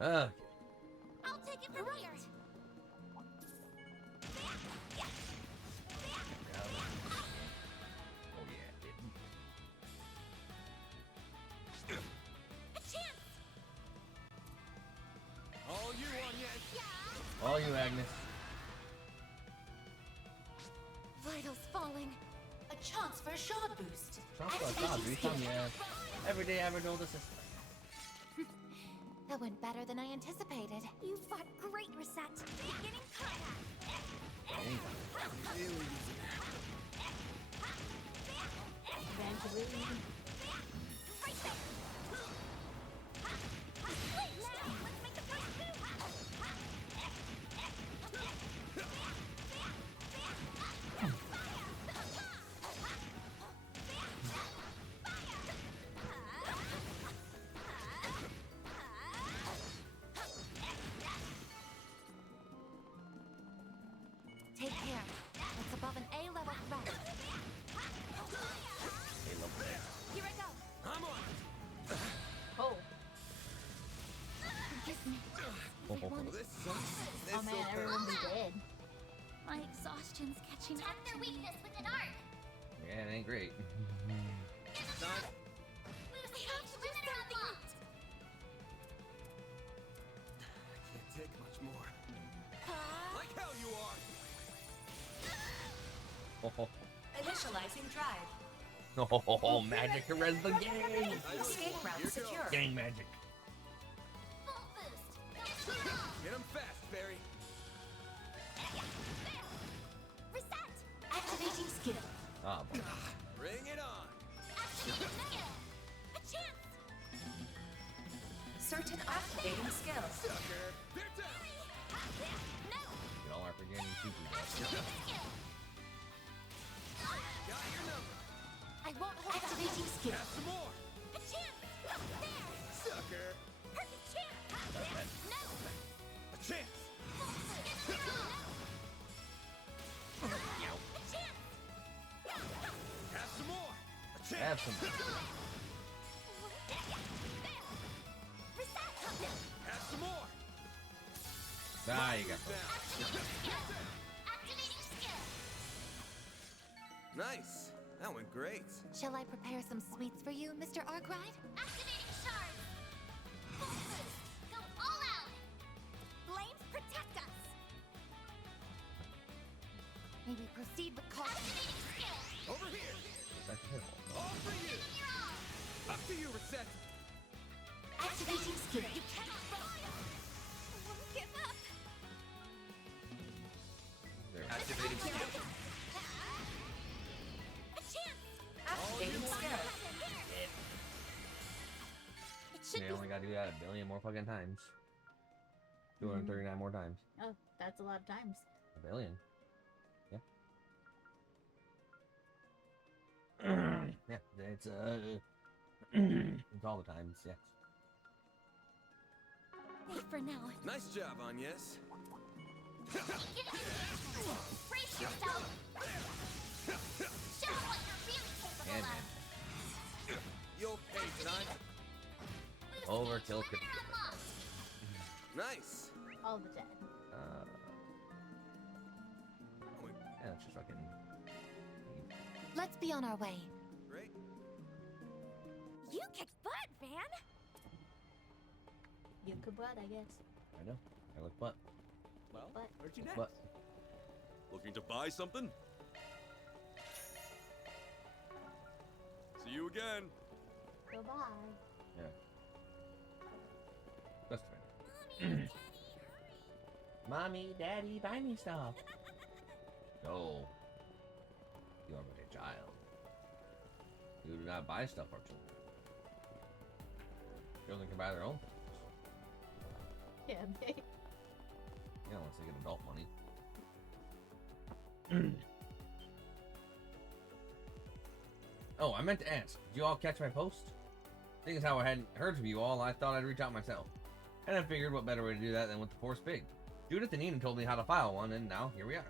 Okay. I'll take it from here. Oh yeah, it did. A chance. All you on yet? Yeah. All you, Agnes. Vitals falling. A chance for a shard boost. Chance for a shard boost, yeah. Every day I ever know the system. That went better than I anticipated. You fought great, Reset. Beginning contact. Really easy. Eventually. Right there. Now, let's make the first move. Take care. That's above an A-level threat. Hey, love that. Here I go. I'm on. Oh. Forgive me. Oh, If I wanted This sucks. This Oh man, everyone's dead. my exhaustion's catching up. Tap their weakness with an arc. Yeah, it ain't great. Time. Boost I each have to do limiter something. unlocked. Can't take much more. Ah. Like hell you are. Initializing drive. Oh, magic to res the game! Escape route Here secure. Gang magic. Full boost. Go strong. Get him fast, Barry. Reset. Activating skill. Ah, boy. Bring it on. Activating skill. A chance. Certain activating skills. Sucker. They're down. No. You all are forgetting super. Activating skill. Got your number. I won't hold back. Activating skill. Have some more. A chance. There. Sucker. Perfect chance. No. A chance. Yow. A chance. Have some more. A chance. Have some. Reset. Have some more. Ah, you got some. Down. Activating skill. Nice. That went great. Shall I prepare some sweets for you, Mr. Arkwright? Activating shards. Full boost. Go all out. Flames protect us. May we proceed with caution. Activating skill. Over here. That's it. All for you. You're all. Up to you, Reset. Activating skill. You cannot run. I won't give up. There. Activating skill. A chance. Activating skill. It should They be. only gotta do that a billion more fucking times. 239 more times. Oh, that's a lot of times. A billion. Yeah. Yeah, it's it's all the times, yeah. Wait for now. Nice job, Agnes. Give it to me. Brace yourself. Show 'em what you're really capable Yeah, of. man. You'll pay tonight. Boost Overkill each could- limiter unlocked. Nice. All the dead. Yeah, let's just fucking. Let's be on our way. Great. You kicked butt, Van. You could butt, I guess. I know. I look butt. Well, What? where'd you Butt. Looking to buy something? See you again. Goodbye. Yeah. Just a minute. Mommy, Daddy, buy me stuff. No. You are but a child. You do not buy stuff for children. Children can buy their own things. Yeah, babe. Yeah, unless they get adult money. Oh, I meant to ask. Did you all catch my post? Seeing as how I hadn't heard from you all, I thought I'd reach out myself. And I figured what better way to do that than with the Force Pig. Judith and Ian told me how to file one, and now here we are.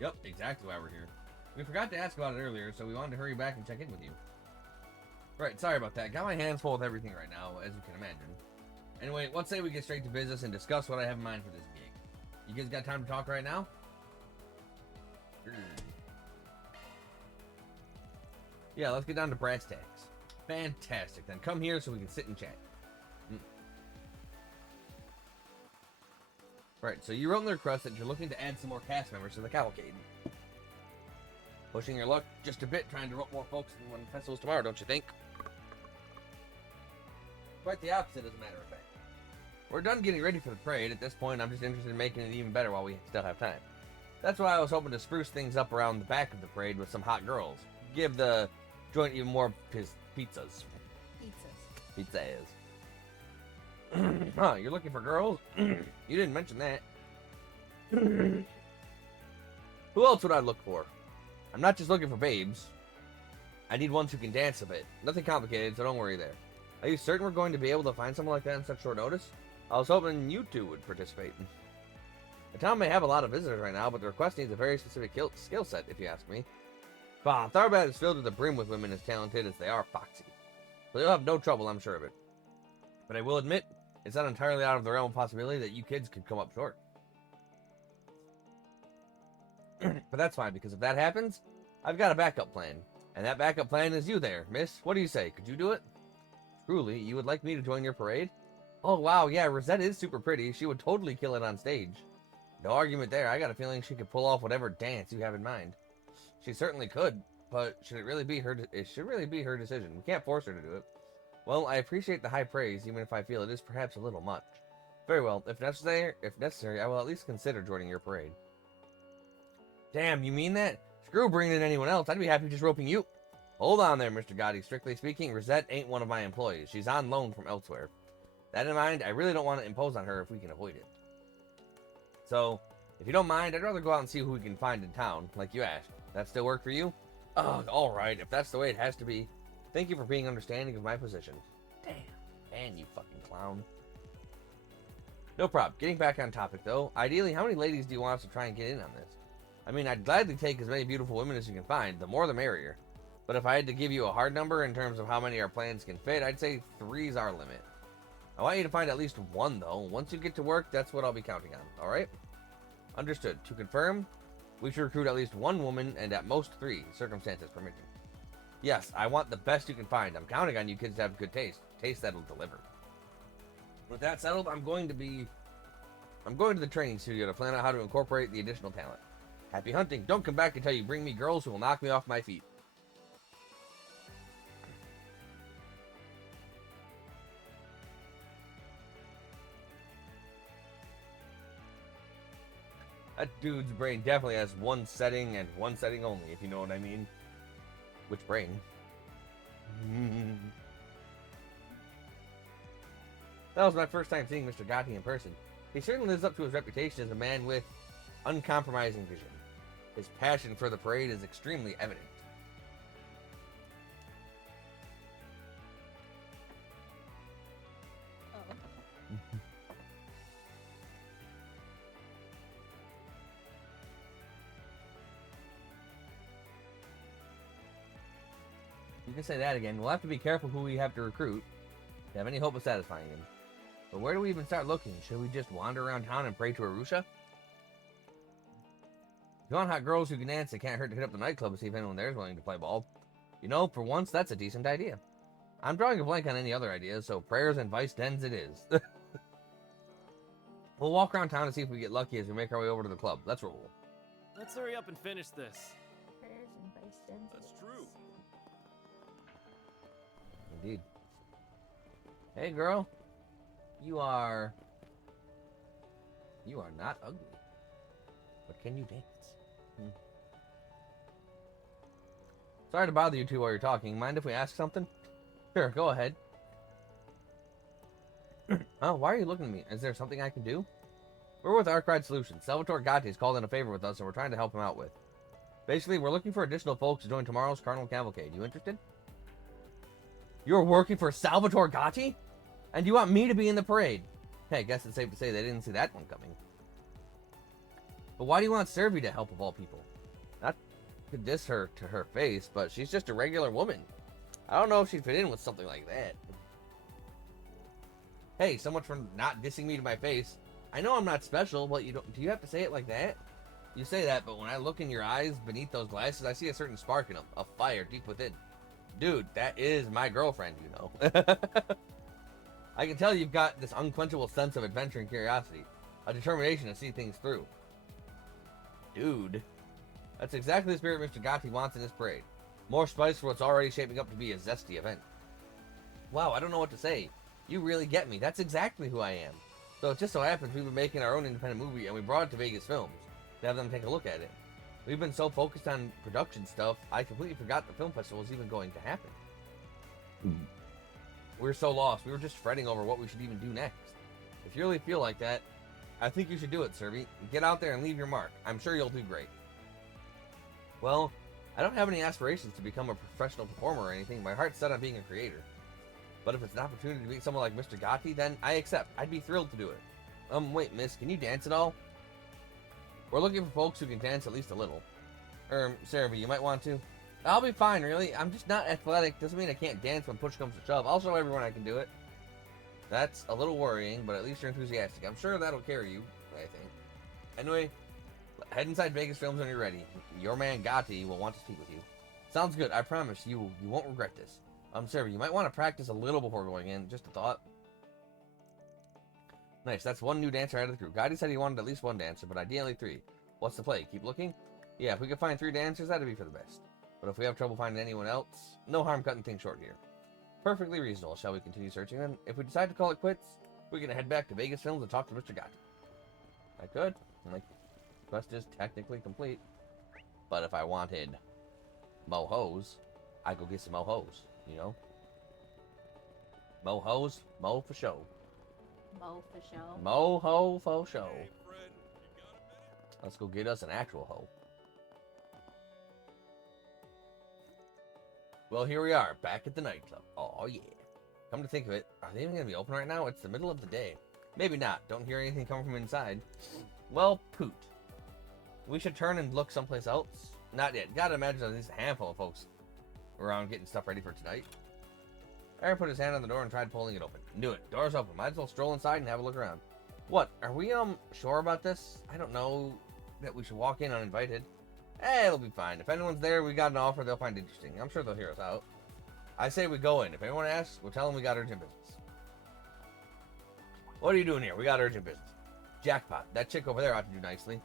Yep, exactly why we're here. We forgot to ask about it earlier, so we wanted to hurry back and check in with you. Right, sorry about that. Got my hands full with everything right now, as you can imagine. Anyway, let's say we get straight to business and discuss what I have in mind for this gig. You guys got time to talk right now? Yeah, let's get down to brass tacks. Fantastic. Then come here so we can sit and chat. Right, so you wrote in the request that you're looking to add some more cast members to the cavalcade. Pushing your luck just a bit, trying to rope more folks in when the festival's tomorrow, don't you think? Quite the opposite, as a matter of fact. We're done getting ready for the parade. At this point, I'm just interested in making it even better while we still have time. That's why I was hoping to spruce things up around the back of the parade with some hot girls. Give the joint even more pizzas. Pizzas. Huh, you're looking for girls? You didn't mention that. Who else would I look for? I'm not just looking for babes. I need ones who can dance a bit. Nothing complicated, so don't worry there. Are you certain we're going to be able to find someone like that on such short notice? I was hoping you two would participate. The town may have a lot of visitors right now, but the request needs a very specific skill set, if you ask me. Bah, Tharbad is filled to the brim with women as talented as they are foxy. So you'll have no trouble, I'm sure of it. But I will admit, it's not entirely out of the realm of possibility that you kids could come up short. But that's fine, because if that happens, I've got a backup plan. And that backup plan is you there, miss. What do you say? Could you do it? Truly, you would like me to join your parade? Oh, wow, yeah, Rosette is super pretty. She would totally kill it on stage. No argument there. I got a feeling she could pull off whatever dance you have in mind. She certainly could, but should it really be her decision. We can't force her to do it. Well, I appreciate the high praise, even if I feel it is perhaps a little much. Very well. If necessary, I will at least consider joining your parade. Damn, you mean that? Screw bringing in anyone else. I'd be happy just roping you. Hold on there, Mr. Gotti. Strictly speaking, Rosette ain't one of my employees. She's on loan from elsewhere. That in mind, I really don't want to impose on her if we can avoid it. So, if you don't mind, I'd rather go out and see who we can find in town, like you asked. That still work for you? Ugh, alright, if that's the way it has to be. Thank you for being understanding of my position. Damn, man, you fucking clown. No problem. Getting back on topic, though. Ideally, how many ladies do you want us to try and get in on this? I mean, I'd gladly take as many beautiful women as you can find. The more the merrier. But if I had to give you a hard number in terms of how many our plans can fit, I'd say 3's our limit. I want you to find at least one, though. Once you get to work, that's what I'll be counting on. Alright? Understood. To confirm, we should recruit at least one woman and at most 3, circumstances permitting. Yes, I want the best you can find. I'm counting on you kids to have good taste. Taste that'll deliver. With that settled, I'm going to the training studio to plan out how to incorporate the additional talent. Happy hunting. Don't come back until you bring me girls who will knock me off my feet. That dude's brain definitely has one setting and one setting only, if you know what I mean. Which brain? That was my first time seeing Mr. Gotti in person. He certainly lives up to his reputation as a man with uncompromising vision. His passion for the parade is extremely evident. You can say that again. We'll have to be careful who we have to recruit to have any hope of satisfying him. But where do we even start looking? Should we just wander around town and pray to Arusha? If you want hot girls who can dance, it can't hurt to hit up the nightclub and see if anyone there is willing to play ball. You know, for once, that's a decent idea. I'm drawing a blank on any other ideas, so prayers and vice dens it is. We'll walk around town and see if we get lucky as we make our way over to the club. Let's roll. Let's hurry up and finish this. Prayers and vice dens. That's true. Indeed. Hey, girl. You are not ugly. But can you dance? Sorry to bother you two while you're talking. Mind if we ask something? Sure, go ahead. Oh, why are you looking at me? Is there something I can do? We're with Arkride Solutions. Salvatore Gatti's called in a favor with us, and we're trying to help him out with. Basically, we're looking for additional folks to join tomorrow's Carnival Cavalcade. You interested? You're working for Salvatore Gatti? And you want me to be in the parade? Hey, I guess it's safe to say they didn't see that one coming. But why do you want Servi to help of all people? Not to diss her to her face, but she's just a regular woman. I don't know if she'd fit in with something like that. Hey, so much for not dissing me to my face. I know I'm not special, but you don't. Do you have to say it like that? You say that, but when I look in your eyes beneath those glasses, I see a certain spark in them, a fire deep within. Dude, that is my girlfriend, you know. I can tell you've got this unquenchable sense of adventure and curiosity, a determination to see things through. Dude, that's exactly the spirit Mr. Gotti wants in his parade. More spice for what's already shaping up to be a zesty event. Wow, I don't know what to say. You really get me. That's exactly who I am. So it just so happens we've been making our own independent movie and we brought it to Vegas Films to have them take a look at it. We've been so focused on production stuff, I completely forgot the film festival was even going to happen. We were so lost, we were just fretting over what we should even do next. If you really feel like that, I think you should do it, Serby. Get out there and leave your mark. I'm sure you'll do great. Well, I don't have any aspirations to become a professional performer or anything. My heart's set on being a creator. But if it's an opportunity to meet someone like Mr. Gotti, then I accept. I'd be thrilled to do it. Wait, miss, can you dance at all? We're looking for folks who can dance at least a little. Serby, you might want to. I'll be fine, really. I'm just not athletic. Doesn't mean I can't dance when push comes to shove. I'll show everyone I can do it. That's a little worrying, but at least you're enthusiastic. I'm sure that'll carry you, I think. Anyway, head inside Vegas Films when you're ready. Your man Gotti will want to speak with you. Sounds good. I promise you won't regret this. Serby, you might want to practice a little before going in. Just a thought. Nice. That's one new dancer out of the group. Gotti said he wanted at least one dancer, but ideally 3. What's the play? Keep looking? Yeah, if we could find 3 dancers, that'd be for the best. But if we have trouble finding anyone else, no harm cutting things short here. Perfectly reasonable. Shall we continue searching then? If we decide to call it quits, we're going to head back to Vegas Films and talk to Mr. Gotti. I could. My quest is technically complete. But if I wanted mo hoes, I'd go get some mo hoes, you know? Mo hoes, mo for show. Mo for show. Mo ho for show. Hey, Fred, you got a minute? Let's go get us an actual hoe. Well, here we are, back at the nightclub. Oh, yeah. Come to think of it, are they even going to be open right now? It's the middle of the day. Maybe not. Don't hear anything coming from inside. Well, poot. We should turn and look someplace else. Not yet. Gotta imagine there's at least a handful of folks around getting stuff ready for tonight. Aaron put his hand on the door and tried pulling it open. Knew it. Door's open. Might as well stroll inside and have a look around. What? Are we, sure about this? I don't know that we should walk in uninvited. It'll be fine. If anyone's there, we got an offer they'll find interesting. I'm sure they'll hear us out. I say we go in. If anyone asks, we'll tell them we got urgent business. What are you doing here? We got urgent business. Jackpot. That chick over there ought to do nicely.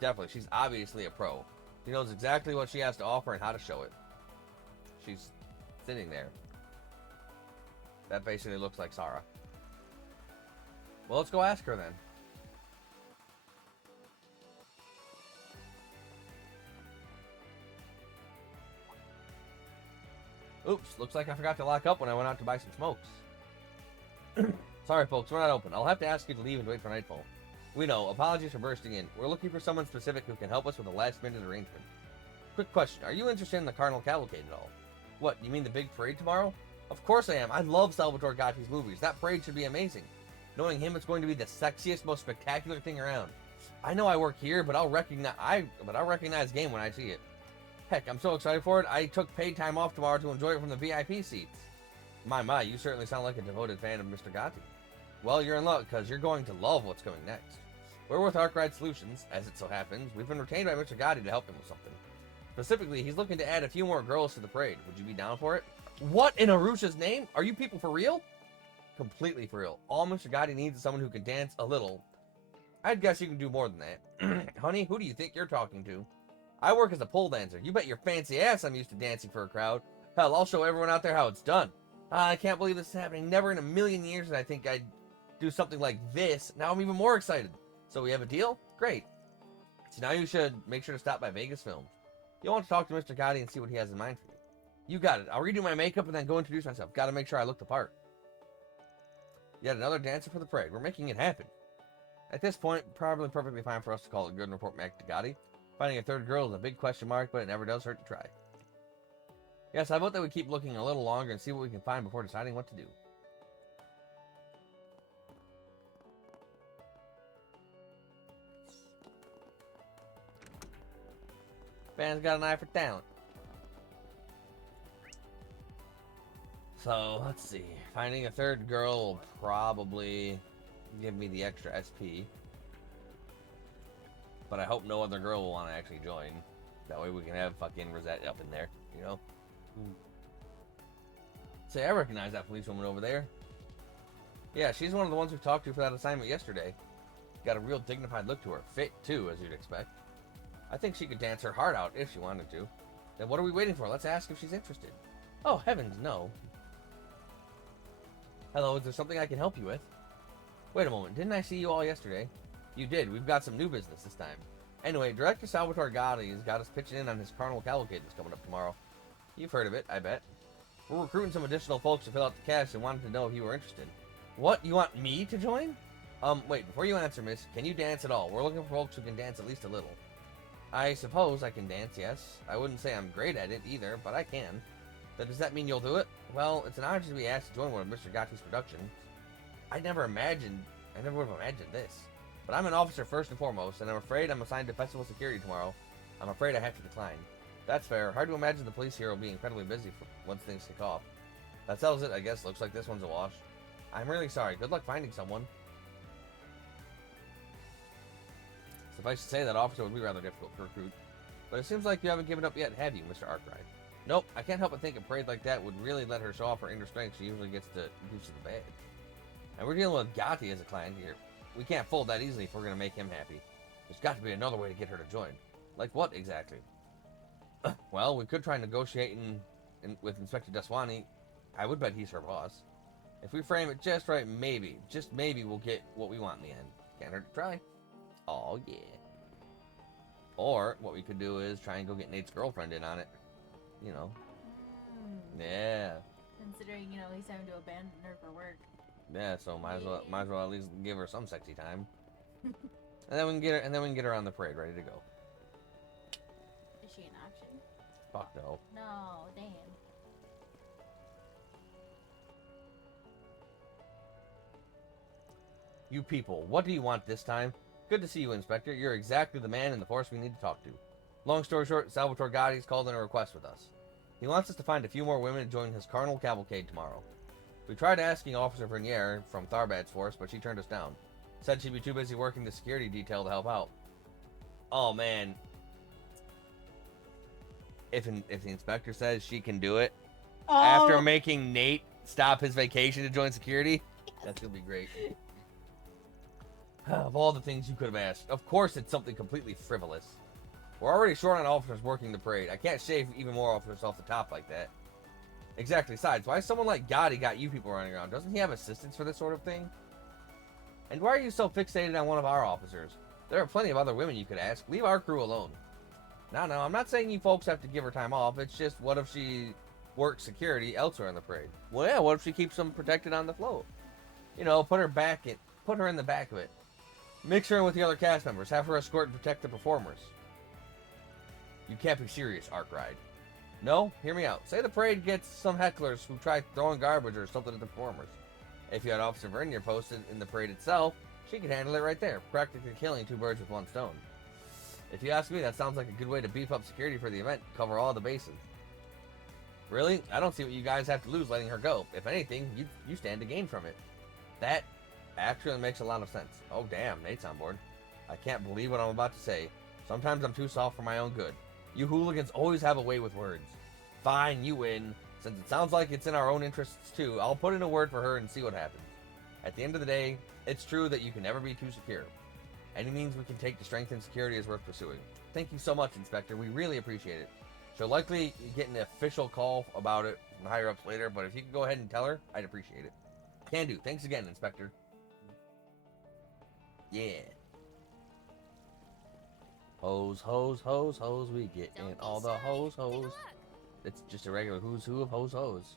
Definitely. She's obviously a pro. She knows exactly what she has to offer and how to show it. She's sitting there. That basically looks like Sarah. Well, let's go ask her then. Oops, looks like I forgot to lock up when I went out to buy some smokes. Sorry folks, we're not open. I'll have to ask you to leave and wait for nightfall. We know, apologies for bursting in. We're looking for someone specific who can help us with a last minute arrangement. Quick question, are you interested in the Carnival Cavalcade at all? What, you mean the big parade tomorrow? Of course I am. I love Salvatore Gotti's movies. That parade should be amazing. Knowing him, it's going to be the sexiest, most spectacular thing around. I know I work here, but I'll recognize game when I see it. Heck, I'm so excited for it, I took paid time off tomorrow to enjoy it from the VIP seats. My, you certainly sound like a devoted fan of Mr. Gotti. Well, you're in luck, because you're going to love what's coming next. We're with Arkwright Solutions, as it so happens. We've been retained by Mr. Gotti to help him with something. Specifically, he's looking to add a few more girls to the parade. Would you be down for it? What in Arusha's name? Are you people for real? Completely for real. All Mr. Gotti needs is someone who can dance a little. I'd guess you can do more than that. Honey, who do you think you're talking to? I work as a pole dancer. You bet your fancy ass I'm used to dancing for a crowd. Hell, I'll show everyone out there how it's done. I can't believe this is happening. Never in a million years did I think I'd do something like this. Now I'm even more excited. So we have a deal? Great. So now you should make sure to stop by Vegas Films. You'll want to talk to Mr. Gotti and see what he has in mind for you. You got it. I'll redo my makeup and then go introduce myself. Got to make sure I look the part. Yet another dancer for the parade. We're making it happen. At this point, probably perfectly fine for us to call it good and report back to Gotti. Finding a third girl is a big question mark, but it never does hurt to try. Yes, I vote that we keep looking a little longer and see what we can find before deciding what to do. Fan's got an eye for talent. So, let's see. Finding a third girl will probably give me the extra SP. But I hope no other girl will want to actually join. That way we can have fucking Rosette up in there, you know? Say, I recognize that policewoman over there. Yeah, she's one of the ones we talked to for that assignment yesterday. Got a real dignified look to her. Fit, too, as you'd expect. I think she could dance her heart out if she wanted to. Then what are we waiting for? Let's ask if she's interested. Oh, heavens, no. Hello, is there something I can help you with? Wait a moment, didn't I see you all yesterday? You did. We've got some new business this time. Anyway, Director Salvatore Gotti has got us pitching in on his carnival cavalcade that's coming up tomorrow. You've heard of it, I bet. We're recruiting some additional folks to fill out the cast and wanted to know if you were interested. What? You want me to join? Wait, before you answer, miss, can you dance at all? We're looking for folks who can dance at least a little. I suppose I can dance, yes. I wouldn't say I'm great at it either, but I can. So does that mean you'll do it? Well, it's an honor to be asked to join one of Mr. Gotti's productions. I never would have imagined this. But I'm an officer first and foremost, and I'm afraid I'm assigned to festival security tomorrow. I'm afraid I have to decline. That's fair. Hard to imagine the police here will be incredibly busy once things kick off. That settles it, I guess. Looks like this one's a wash. I'm really sorry. Good luck finding someone. Suffice to say, that officer would be rather difficult to recruit. But it seems like you haven't given up yet, have you, Mr. Arkwright? Nope, I can't help but think a parade like that would really let her show off her inner strength she usually gets to use to the badge. And we're dealing with Gotti as a client here. We can't fold that easily if we're going to make him happy. There's got to be another way to get her to join. Like what, exactly? Well, we could try negotiating with Inspector Daswani. I would bet he's her boss. If we frame it just right, maybe, just maybe we'll get what we want in the end. Can't hurt to try. Oh, yeah. Or, what we could do is try and go get Nate's girlfriend in on it. You know. Yeah. Considering, you know, he's having to abandon her for work. Yeah, so might as well at least give her some sexy time. and then we can get her on the parade ready to go. Is she an option? Fuck no. No, damn. You people, what do you want this time? Good to see you, Inspector. You're exactly the man in the force we need to talk to. Long story short, Salvatore Gotti's called in a request with us. He wants us to find a few more women to join his carnival cavalcade tomorrow. We tried asking Officer Vernier from Tharbad's force, but she turned us down. Said she'd be too busy working the security detail to help out. Oh, man. If the inspector says she can do it, after making Nate stop his vacation to join security, that's going to be great. Of all the things you could have asked, of course it's something completely frivolous. We're already short on officers working the parade. I can't shave even more officers off the top like that. Exactly. Besides, why is someone like Gotti got you people running around? Doesn't he have assistants for this sort of thing? And why are you so fixated on one of our officers? There are plenty of other women you could ask. Leave our crew alone. No, I'm not saying you folks have to give her time off. It's just, what if she works security elsewhere in the parade? Well, yeah, what if she keeps them protected on the float? You know, put her in the back of it. Mix her in with the other cast members. Have her escort and protect the performers. You can't be serious, Arkwright. No? Hear me out. Say the parade gets some hecklers who try throwing garbage or something at the performers. If you had Officer Vernier posted in the parade itself, she could handle it right there, practically killing two birds with one stone. If you ask me, that sounds like a good way to beef up security for the event, cover all the bases. Really? I don't see what you guys have to lose letting her go. If anything, you stand to gain from it. That actually makes a lot of sense. Oh damn, Nate's on board. I can't believe what I'm about to say. Sometimes I'm too soft for my own good. You hooligans always have a way with words. Fine, you win. Since it sounds like it's in our own interests too, I'll put in a word for her and see what happens. At the end of the day, it's true that you can never be too secure. Any means we can take to strengthen security is worth pursuing. Thank you so much, Inspector. We really appreciate it. She'll likely get an official call about it from higher ups later, but if you could go ahead and tell her, I'd appreciate it. Can do. Thanks again, Inspector. Yeah. Hose, hose, hose, hose, we get in all the hose, hose. It's just a regular who's who of hose, hose.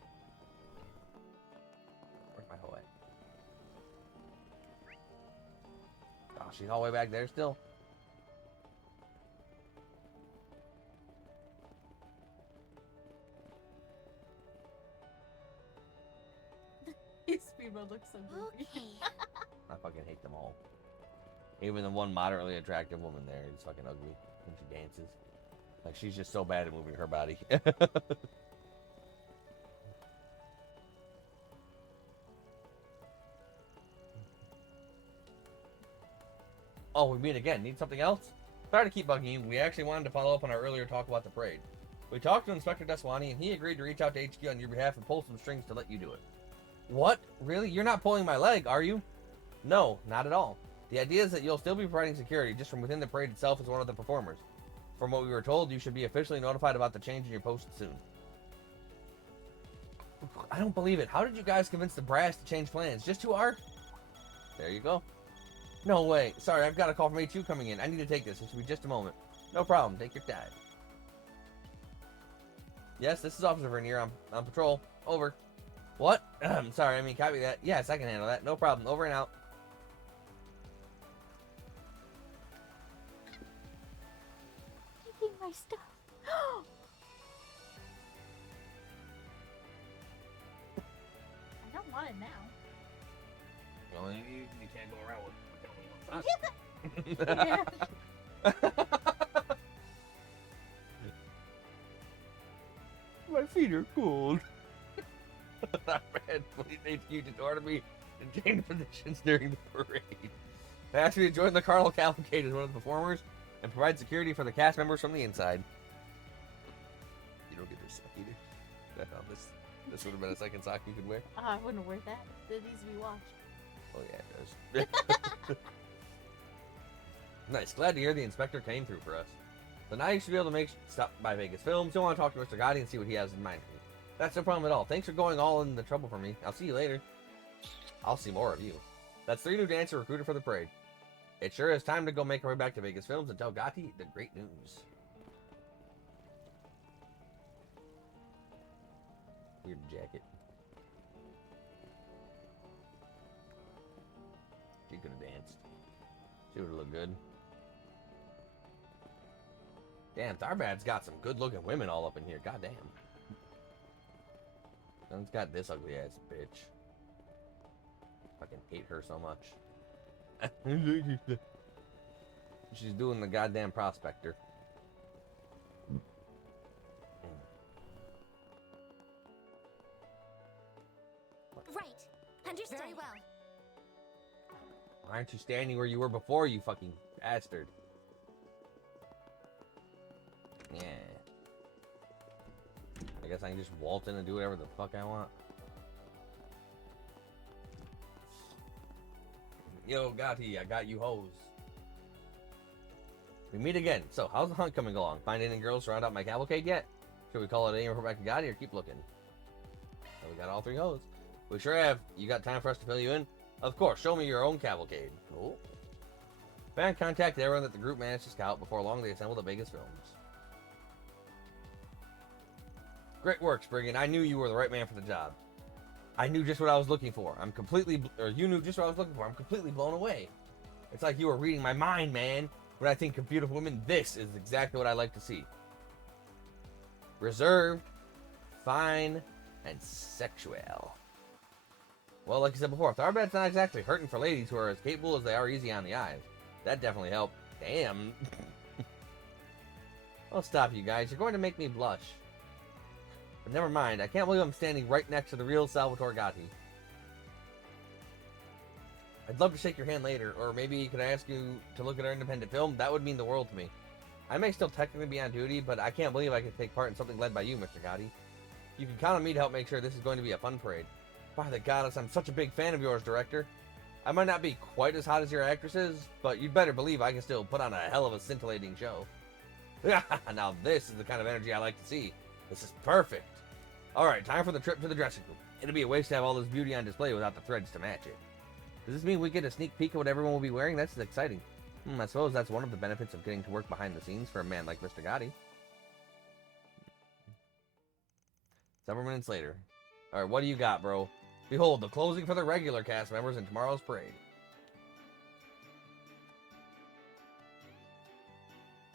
Where's my hoe at? Oh, she's all the way back there still? These people look so goofy. Okay. I fucking hate them all. Even the one moderately attractive woman there is fucking ugly when she dances. Like, she's just so bad at moving her body. Oh, we meet again. Need something else? Sorry to keep bugging you. We actually wanted to follow up on our earlier talk about the parade. We talked to Inspector Deswani, and he agreed to reach out to HQ on your behalf and pull some strings to let you do it. What? Really? You're not pulling my leg, are you? No, not at all. The idea is that you'll still be providing security just from within the parade itself as one of the performers. From what we were told, you should be officially notified about the change in your post soon. I don't believe it. How did you guys convince the brass to change plans? Just too hard? There you go. No way. Sorry, I've got a call from HQ coming in. I need to take this. It should be just a moment. No problem. Take your time. Yes, this is Officer Vernier. I'm on patrol. Over. What? Sorry, I mean, copy that. Yes, I can handle that. No problem. Over and out. Taking my stuff. I don't want it now. Well, you can't go around with Yeah. My feet are cold. That man, please HQ just ordered me to change positions during the parade. They asked me to join the Carnival Cavalcade as one of the performers and provide security for the cast members from the inside. You don't get this sock either. This would have been a second sock you could wear. I wouldn't wear that. It needs to be washed. Oh yeah, it does. Nice. Glad to hear the inspector came through for us. So now you should be able to stop by Vegas Films. You'll want to talk to Mr. Gotti and see what he has in mind for me. That's no problem at all. Thanks for going all in the trouble for me. I'll see you later. I'll see more of you. That's 3 new dancers recruited for the parade. It sure is time to go make our way back to Vegas Films and tell Gotti the great news. Weird jacket. She could have danced. She would have looked good. Damn, Tharbad's got some good-looking women all up in here. Goddamn. And it's got this ugly-ass bitch. Fucking hate her so much. She's doing the goddamn prospector. Right. Understood. Very well. Why aren't you standing where you were before, you fucking bastard? Yeah. I guess I can just waltz in and do whatever the fuck I want. Yo, Gotti, I got you hoes. We meet again. So, how's the hunt coming along? Find any girls to round out my cavalcade yet? Should we call it a day and report back to Gotti or keep looking? So we got all 3 hoes. We sure have. You got time for us to fill you in? Of course, show me your own cavalcade. Cool. Fan contacted everyone that the group managed to scout. Before long, they assembled the Vegas Films. Great work, Spriggan. I knew you were the right man for the job. I knew just what I was looking for. You knew just what I was looking for. I'm completely blown away. It's like you were reading my mind, man. When I think of beautiful women, this is exactly what I like to see. Reserved, fine, and sexual. Well, like I said before, Tharbad's not exactly hurting for ladies who are as capable as they are easy on the eyes. That definitely helped. Damn. I'll stop you guys. You're going to make me blush. But never mind. I can't believe I'm standing right next to the real Salvatore Gotti. I'd love to shake your hand later, or maybe could I ask you to look at our independent film? That would mean the world to me. I may still technically be on duty, but I can't believe I could take part in something led by you, Mr. Gotti. You can count on me to help make sure this is going to be a fun parade. By the goddess, I'm such a big fan of yours, director. I might not be quite as hot as your actresses, but you'd better believe I can still put on a hell of a scintillating show. Now this is the kind of energy I like to see. This is perfect. Alright, time for the trip to the dressing room. It'd be a waste to have all this beauty on display without the threads to match it. Does this mean we get a sneak peek of what everyone will be wearing? That's exciting. I suppose that's one of the benefits of getting to work behind the scenes for a man like Mr. Gotti. Several minutes later. Alright, what do you got, bro? Behold, the closing for the regular cast members in tomorrow's parade.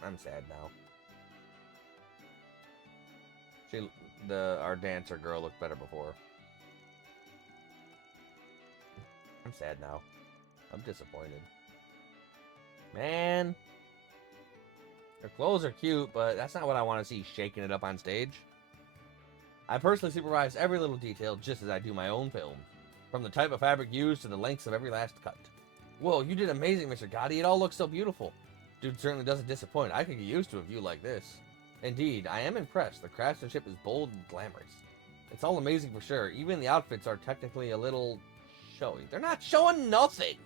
I'm sad now. Our dancer girl looked better before. I'm sad now. I'm disappointed. Man. Her clothes are cute, but that's not what I want to see shaking it up on stage. I personally supervise every little detail just as I do my own film. From the type of fabric used to the lengths of every last cut. Whoa, you did amazing, Mr. Gotti. It all looks so beautiful. Dude certainly doesn't disappoint. I could get used to a view like this. Indeed, I am impressed. The craftsmanship is bold and glamorous. It's all amazing for sure. Even the outfits are technically a little showy. They're not showing nothing!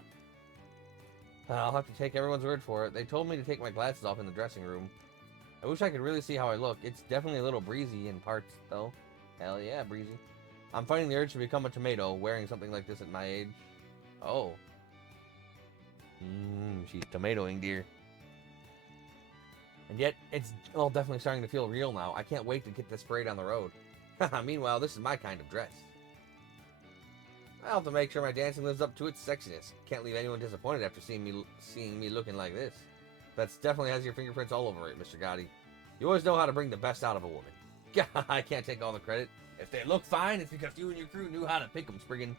I'll have to take everyone's word for it. They told me to take my glasses off in the dressing room. I wish I could really see how I look. It's definitely a little breezy in parts, though. Hell yeah, breezy. I'm fighting the urge to become a tomato, wearing something like this at my age. Oh. She's tomatoing, dear. And yet, it's all definitely starting to feel real now. I can't wait to get this parade on the road. Meanwhile, this is my kind of dress. I'll have to make sure my dancing lives up to its sexiness. Can't leave anyone disappointed after seeing me looking like this. That's definitely has your fingerprints all over it, Mr. Gotti. You always know how to bring the best out of a woman. I can't take all the credit. If they look fine, it's because you and your crew knew how to pick them, Spriggan.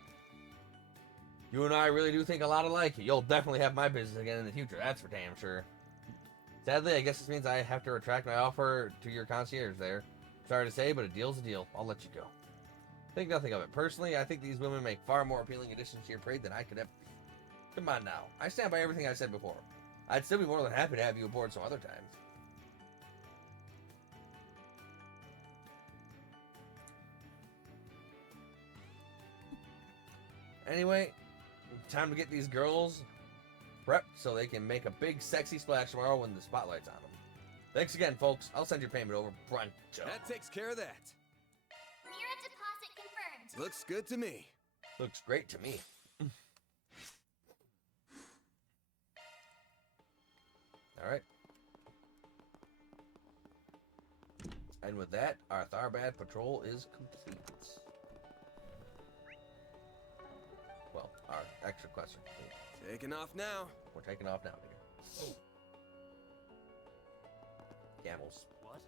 You and I really do think a lot alike. You'll definitely have my business again in the future, that's for damn sure. Sadly, I guess this means I have to retract my offer to your concierge there. Sorry to say, but a deal's a deal. I'll let you go. Think nothing of it. Personally, I think these women make far more appealing additions to your parade than I could ever. Come on now. I stand by everything I said before. I'd still be more than happy to have you aboard some other times. Anyway, time to get these girls prepped so they can make a big sexy splash tomorrow when the spotlight's on them. Thanks again, folks. I'll send your payment over pronto. That takes care of that. Mira deposit confirmed. Looks good to me. Looks great to me. Alright. And with that, our Tharbad patrol is complete. Well, our extra quests are complete. Taking off now. We're taking off now, nigga. Camels. What?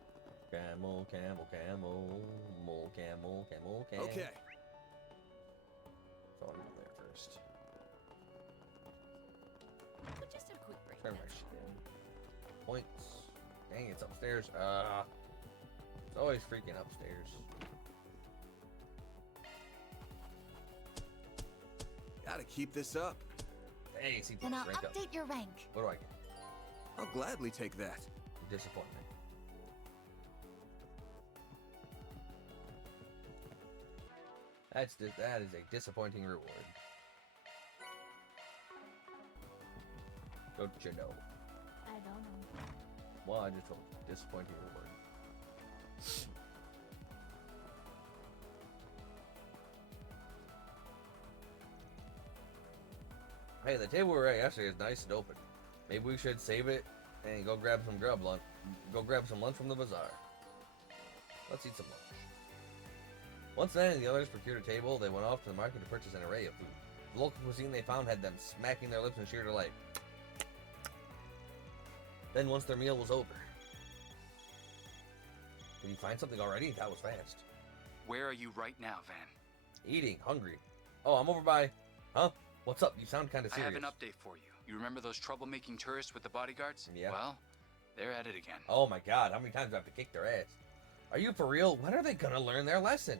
Camel, camel, camel. Mole, camel, camel, camel. Okay. Throw him there first. So just a quick break. Turn my that's shit in. Points. Dang, it's upstairs. It's always freaking upstairs. Gotta keep this up. Hey, see, Then I'll rank up. update your rank. What do I get? I'll gladly take that. Disappointment. That is a disappointing reward. Don't you know? I don't know. Well, I just told you. Disappointing reward. Hey, the table we were at yesterday is nice and open. Maybe we should save it and go grab some lunch. Go grab some lunch from the bazaar. Let's eat some lunch. Once Nan and the others procured a table, they went off to the market to purchase an array of food. The local cuisine they found had them smacking their lips in sheer delight. Then once their meal was over. Did you find something already? That was fast. Where are you right now, Van? Eating, hungry. Oh, I'm over by... Huh? What's up? You sound kind of I serious. have an update for you. You remember those troublemaking tourists with the bodyguards? Yeah. Well, they're at it again. Oh my god, how many times do I have to kick their ass? Are you for real? When are they gonna learn their lesson?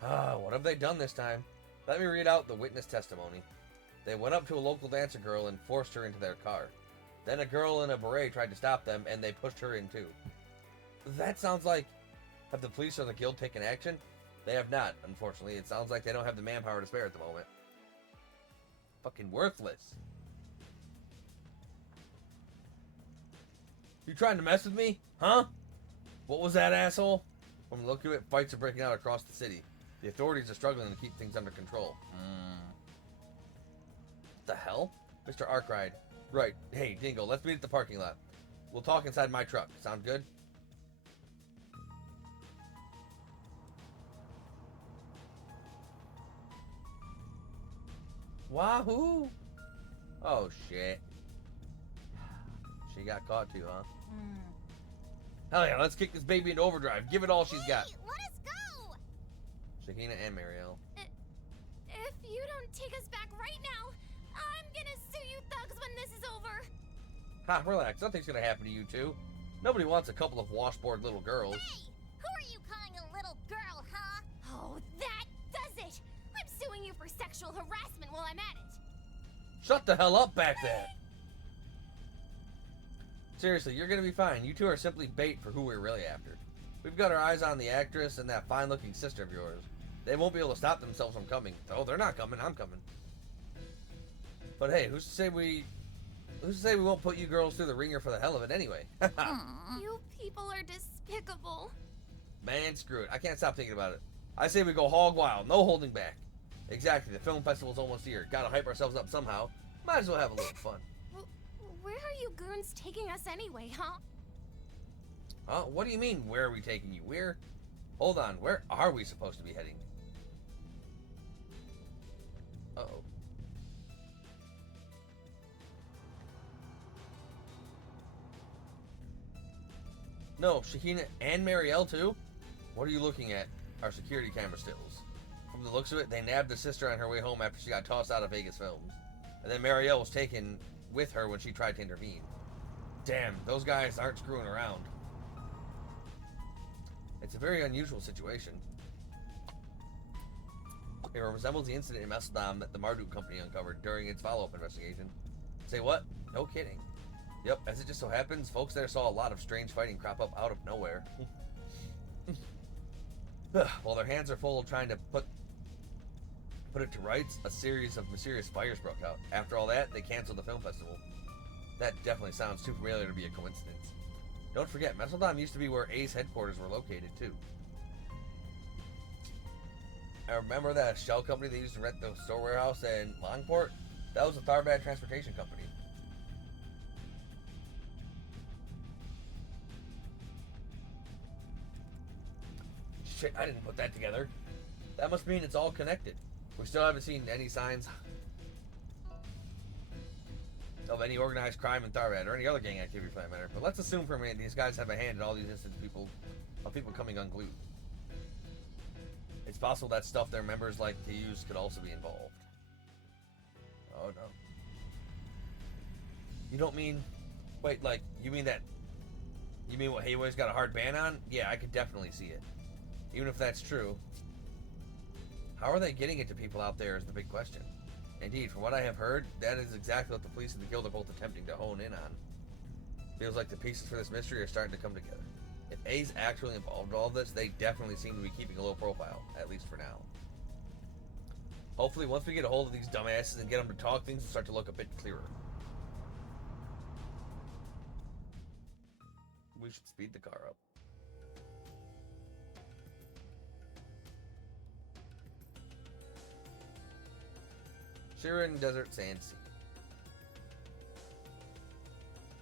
What have they done this time? Let me read out the witness testimony. They went up to a local dancer girl and forced her into their car. Then a girl in a beret tried to stop them, and they pushed her in too. That sounds like... Have the police or the guild taken action? They have not, unfortunately. It sounds like they don't have the manpower to spare at the moment. Fucking worthless. You trying to mess with me? Huh? What was that, asshole? From the look of it, fights are breaking out across the city. The authorities are struggling to keep things under control. What the hell? Mr. Arkwright. Right. Hey, Dingle, let's meet at the parking lot. We'll talk inside my truck. Sound good? Wahoo! Oh, shit. She got caught too, huh? Hell yeah, let's kick this baby into overdrive. Give it all she's got. Hey, let us go! Shahina and Mariel. If you don't take us back right now, I'm gonna sue you thugs when this is over. Ha, relax. Nothing's gonna happen to you two. Nobody wants a couple of washboard little girls. Hey, who are you calling a little girl, huh? Oh, that does it! I'm suing you for sexual harassment while I'm at it. Shut the hell up back there. Seriously, you're gonna be fine. You two are simply bait for who we're really after. We've got our eyes on the actress and that fine-looking sister of yours. They won't be able to stop themselves from coming. Oh, they're not coming. I'm coming. But hey, who's to say we won't put you girls through the ringer for the hell of it anyway? You people are despicable. Man, screw it. I can't stop thinking about it. I say we go hog wild, no holding back. Exactly. The film festival's almost here. Gotta hype ourselves up somehow. Might as well have a little fun. Where are you goons taking us anyway, huh? Huh? What do you mean, where are we taking you? Hold on, where are we supposed to be heading? Uh-oh. No, Shahina and Marielle too? What are you looking at? Our security camera stills. From the looks of it, they nabbed the sister on her way home after she got tossed out of Vegas Films. And then Marielle was taken with her when she tried to intervene. Damn, those guys aren't screwing around. It's a very unusual situation. It resembles the incident in Mesodom that the Marduk company uncovered during its follow-up investigation. Say what? No kidding. Yep, as it just so happens, folks there saw a lot of strange fighting crop up out of nowhere. While their hands are full of trying to put it to rights, a series of mysterious fires broke out. After all that, they canceled the film festival. That definitely sounds too familiar to be a coincidence. Don't forget, Mesodom used to be where A's headquarters were located, too. I remember that shell company they used to rent the store warehouse in Longport? That was a Tharbad transportation company. Shit, I didn't put that together. That must mean it's all connected. We still haven't seen any signs of any organized crime in Tharbad or any other gang activity for that matter. But let's assume for a minute these guys have a hand in all these instances of people coming unglued. It's possible that stuff their members like to use could also be involved. Oh no. You don't mean... Wait, like, you mean what Hayway's got a hard ban on? Yeah, I could definitely see it. Even if that's true. How are they getting it to people out there is the big question. Indeed, from what I have heard, that is exactly what the police and the guild are both attempting to hone in on. Feels like the pieces for this mystery are starting to come together. If A's actually involved in all of this, they definitely seem to be keeping a low profile, at least for now. Hopefully, once we get a hold of these dumbasses and get them to talk, things will start to look a bit clearer. We should speed the car up. Shirin Desert Sand Sea.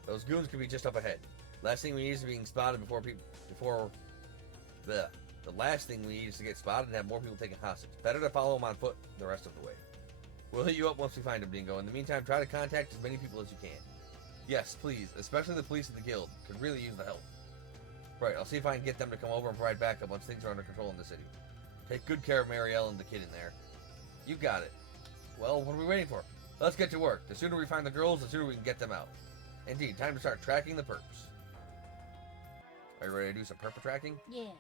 Those goons could be just up ahead. Last thing we need is being spotted the last thing we need is to get spotted and have more people taken hostage. Better to follow them on foot the rest of the way. We'll hit you up once we find them, Dingo. In the meantime, try to contact as many people as you can. Yes, please, especially the police and the guild. Could really use the help. Right, I'll see if I can get them to come over and provide backup once things are under control in the city. Take good care of Marielle and the kid in there. You got it. Well, what are we waiting for? Let's get to work. The sooner we find the girls, the sooner we can get them out. Indeed, time to start tracking the perps. Are you ready to do some perp tracking? Yeah.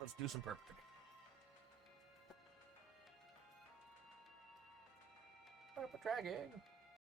Let's do some perp tracking.